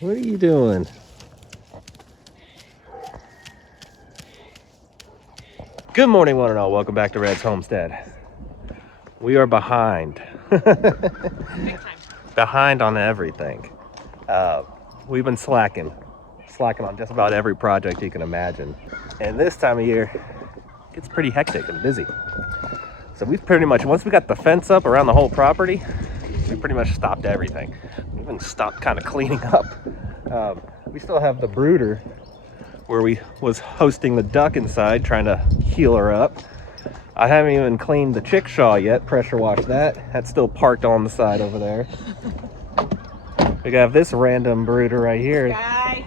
What are you doing? Good morning, one and all. Welcome back to Red's Homestead. We are behind. Big time. Behind on everything. We've been slacking on just about every project you can imagine. And this time of year, it gets pretty hectic and busy. So we've pretty much, once we got the fence up around the whole property, we pretty much stopped everything. We even stopped kind of cleaning up. We still have the brooder where we was hosting the duck inside, trying to heal her up. I haven't even cleaned the chickshaw yet, pressure washed that. That's still parked on the side over there. We have this random brooder right here. Guy,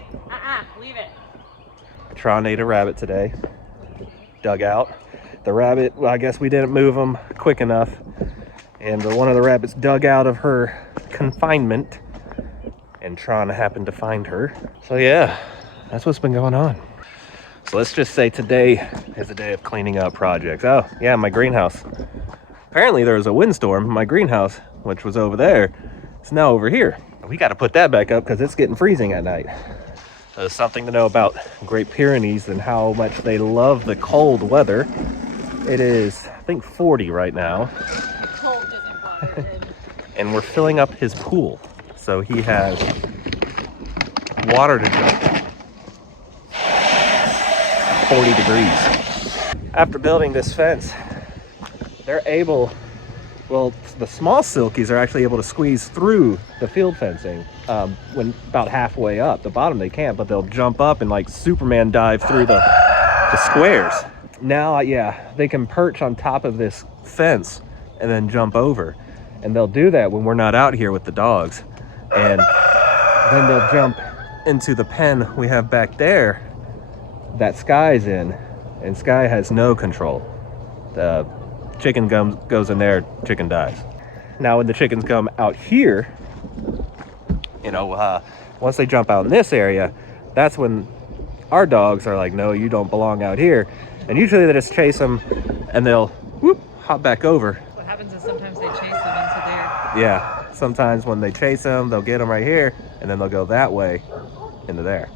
leave it. Tron ate a rabbit today, dug out. The rabbit, well, I guess we didn't move him quick enough. And one of the rabbits dug out of her confinement, and Tron happened to find her. So yeah, that's what's been going on. So let's just say today is a day of cleaning up projects. Oh yeah, my greenhouse. Apparently there was a windstorm. My greenhouse, which was over there, is now over here. We got to put that back up because it's getting freezing at night. There's something to know about Great Pyrenees and how much they love the cold weather. It is, I think, 40 right now. Cold isn't water. And we're filling up his pool. So he has water to drink. 40 degrees. After building this fence, they're able, well, the small silkies are actually able to squeeze through the field fencing when about halfway up. The bottom they can't, but they'll jump up and like Superman dive through the squares. Now, yeah, they can perch on top of this fence and then jump over. And they'll do that when we're not out here with the dogs. And then they'll jump into the pen we have back there that Sky's in, and Sky has no control. The chicken goes in there, chicken dies. Now when the chickens come out here, once they jump out in this area, that's when our dogs are like, no, you don't belong out here. And usually they just chase them and they'll hop back over. What happens is sometimes they chase them into there. Yeah, sometimes when they chase them, they'll get them right here and then they'll go that way into there.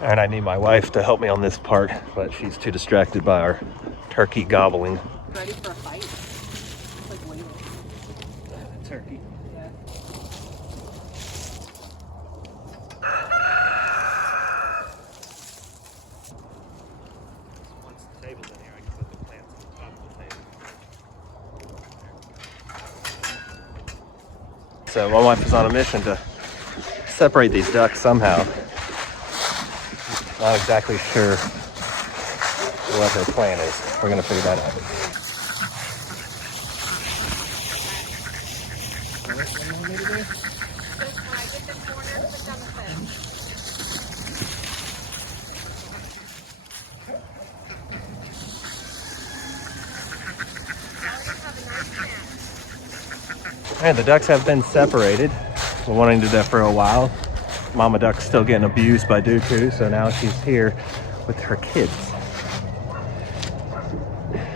And I need my wife to help me on this part, but she's too distracted by our turkey gobbling. Ready for a fight? It's like waiting. Turkey. Yeah. Once the table's in here, I can put the plants on top of the table. So my wife is on a mission to separate these ducks somehow. Not exactly sure what her plan is. We're gonna figure that out. Alright, the ducks have been separated. We're wanting to do that for a while. Mama duck's still getting abused by Dooku, so now she's here with her kids.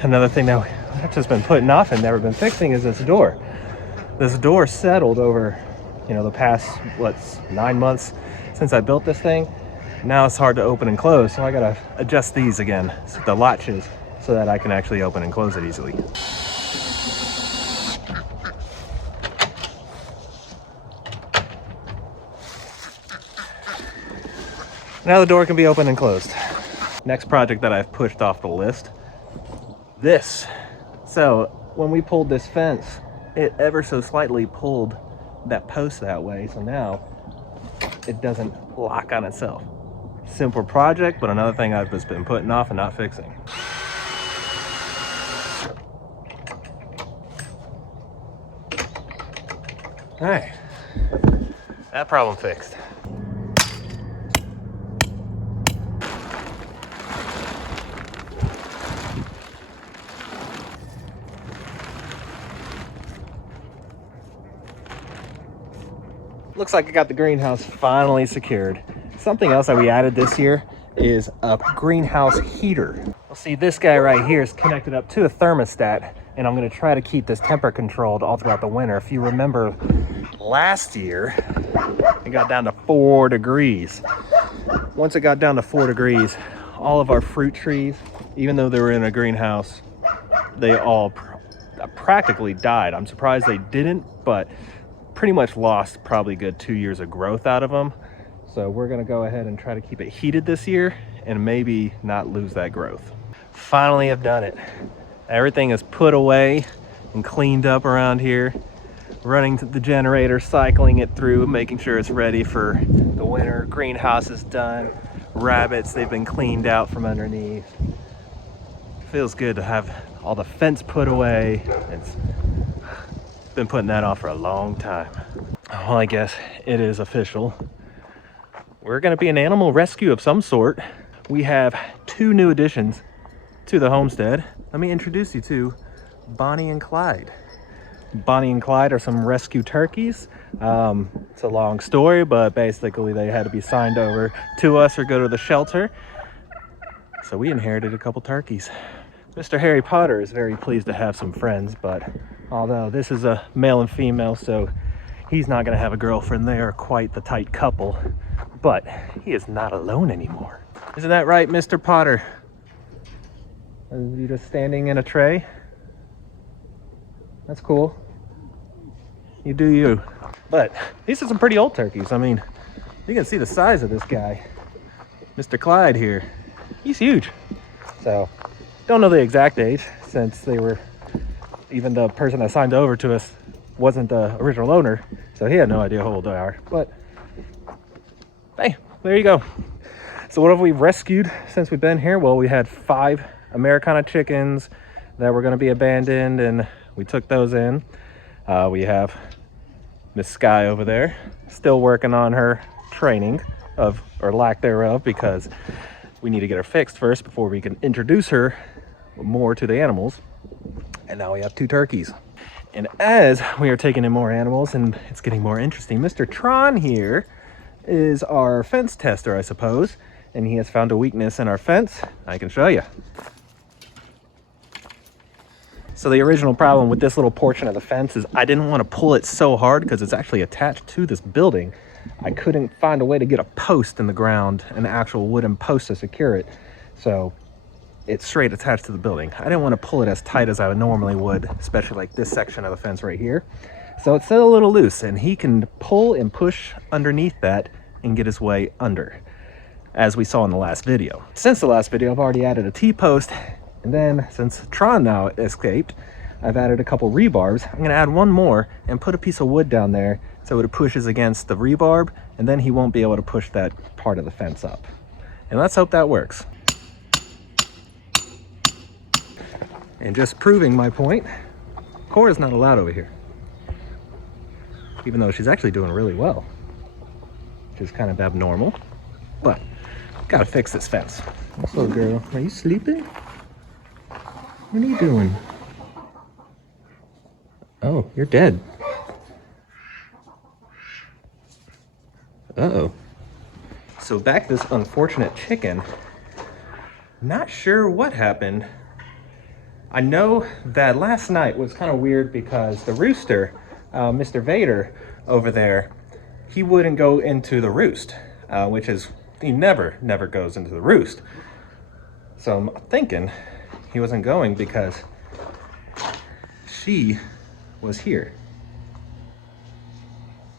Another thing that I've just been putting off and never been fixing is this door. This door settled over, the past, 9 months since I built this thing. Now it's hard to open and close, so I gotta adjust these again, the latches, so that I can actually open and close it easily. Now the door can be opened and closed. Next project that I've pushed off the list, this. So when we pulled this fence, it ever so slightly pulled that post that way. So now it doesn't lock on itself. Simple project, but another thing I've just been putting off and not fixing. All right, that problem fixed. Looks like I got the greenhouse finally secured. Something else that we added this year is a greenhouse heater. See, this guy right here is connected up to a thermostat, and I'm going to try to keep this temper controlled all throughout the winter. If you remember last year, it got down to 4 degrees. Once it got down to 4 degrees, all of our fruit trees, even though they were in a greenhouse, they all practically died. I'm surprised they didn't, but pretty much lost probably a good 2 years of growth out of them. So we're going to go ahead and try to keep it heated this year and maybe not lose that growth. Finally have done it. Everything is put away and cleaned up around here. Running the generator, cycling it through, making sure it's ready for the winter. Greenhouse is done. Rabbits, they've been cleaned out from underneath. Feels good to have all the fence put away. It's been putting that off for a long time. Well, I guess it is official. We're gonna be an animal rescue of some sort. We have 2 new additions to the homestead. Let me introduce you to Bonnie and Clyde. Bonnie and Clyde are some rescue turkeys. It's a long story, but basically they had to be signed over to us or go to the shelter. So we inherited a couple turkeys. Mr. Harry Potter is very pleased to have some friends, but although this is a male and female, so he's not gonna have a girlfriend. They are quite the tight couple, but he is not alone anymore. Isn't that right, Mr. Potter? Are you just standing in a tray? That's cool. You do you. But these are some pretty old turkeys. I mean, you can see the size of this guy. Mr. Clyde here. He's huge. So, don't know the exact age since they were, even the person that signed over to us wasn't the original owner. So he had no idea how old they are. But, hey, there you go. So what have we rescued since we've been here? Well, we had 5 Americana chickens that were going to be abandoned, and we took those in. We have Miss Sky over there, still working on her training of, or lack thereof, because we need to get her fixed first before we can introduce her more to the animals. And now we have 2 turkeys. And as we are taking in more animals and it's getting more interesting, Mr. Tron here is our fence tester, I suppose, and he has found a weakness in our fence. I can show you. So the original problem with this little portion of the fence is I didn't want to pull it so hard because it's actually attached to this building. I couldn't find a way to get a post in the ground, an actual wooden post to secure it. So it's straight attached to the building. I didn't want to pull it as tight as I normally would, especially like this section of the fence right here. So it's still a little loose, and he can pull and push underneath that and get his way under, as we saw in the last video. Since the last video, I've already added a T-post. And then, since Tron now escaped, I've added a couple rebarbs. I'm gonna add one more and put a piece of wood down there so it pushes against the rebarb, and then he won't be able to push that part of the fence up. And let's hope that works. And just proving my point, Cora's not allowed over here. Even though she's actually doing really well, which is kind of abnormal, but gotta fix this fence. Hello, girl. Are you sleeping? What are you doing? Oh, you're dead. Uh-oh. So back to this unfortunate chicken. Not sure what happened. I know that last night was kind of weird because the rooster, Mr. Vader over there, he wouldn't go into the roost, which is, he never goes into the roost. So I'm thinking he wasn't going because she was here.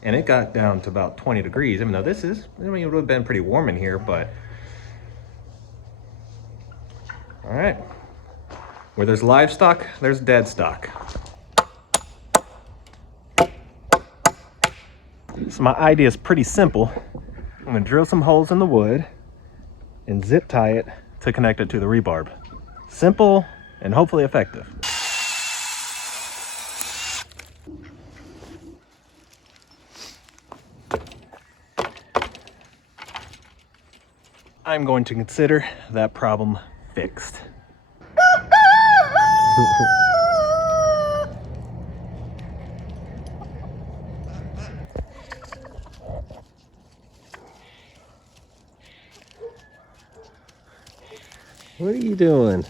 And it got down to about 20 degrees, even though this is, I mean, it would have been pretty warm in here, but. All right. Where there's livestock, there's dead stock. So my idea is pretty simple. I'm gonna drill some holes in the wood and zip tie it to connect it to the rebarb. Simple and hopefully effective. I'm going to consider that problem fixed. What are you doing?